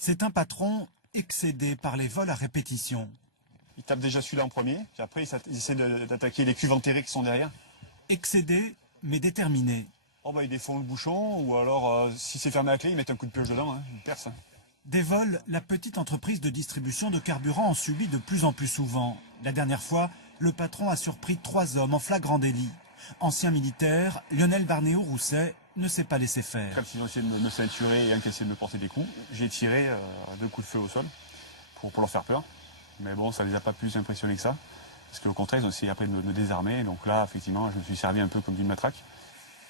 C'est un patron excédé par les vols à répétition. Il tape déjà celui-là en premier, puis après il essaie d'attaquer les cuves enterrées qui sont derrière. Excédé, mais déterminé. Oh bah, il défend le bouchon, ou alors si c'est fermé à clé, il met un coup de pioche dedans, hein, il perce. Des vols, la petite entreprise de distribution de carburant en subit de plus en plus souvent. La dernière fois, le patron a surpris 3 hommes en flagrant délit. Ancien militaire, Lionel Barnéo-Rousset ne s'est pas laissé faire. Quand ils ont essayé de me ceinturer et un qui a essayé de me porter des coups, j'ai tiré 2 coups de feu au sol pour leur faire peur. Mais bon, ça ne les a pas plus impressionnés que ça. Parce qu'au contraire, ils ont essayé après de me désarmer. Donc là, effectivement, je me suis servi un peu comme d'une matraque.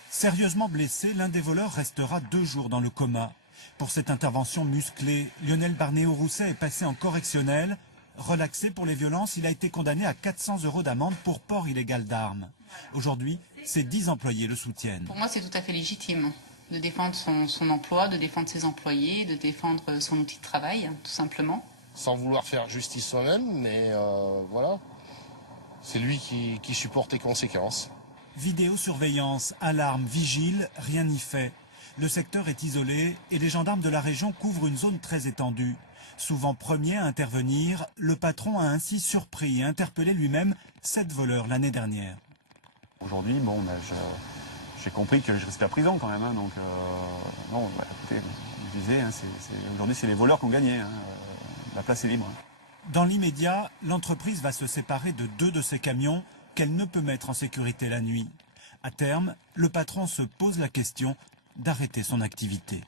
Sérieusement blessé, l'un des voleurs restera 2 jours dans le coma. Pour cette intervention musclée, Lionel Barnéo-Rousset est passé en correctionnel. Relaxé pour les violences, il a été condamné à 400 € d'amende pour port illégal d'armes. Aujourd'hui, ses 10 employés le soutiennent. Pour moi, c'est tout à fait légitime de défendre son emploi, de défendre ses employés, de défendre son outil de travail, tout simplement. Sans vouloir faire justice soi-même, mais voilà, c'est lui qui supporte les conséquences. Vidéosurveillance, alarme, vigile, rien n'y fait. Le secteur est isolé et les gendarmes de la région couvrent une zone très étendue. Souvent premier à intervenir, le patron a ainsi surpris et interpellé lui-même 7 voleurs l'année dernière. Aujourd'hui, bon, ben, j'ai compris que je risquais la prison quand même. Hein, donc, non, bah, écoutez, je disais, hein, aujourd'hui, c'est les voleurs qui ont gagné. Hein, la place est libre. Dans l'immédiat, l'entreprise va se séparer de 2 de ses camions qu'elle ne peut mettre en sécurité la nuit. À terme, le patron se pose la question d'arrêter son activité.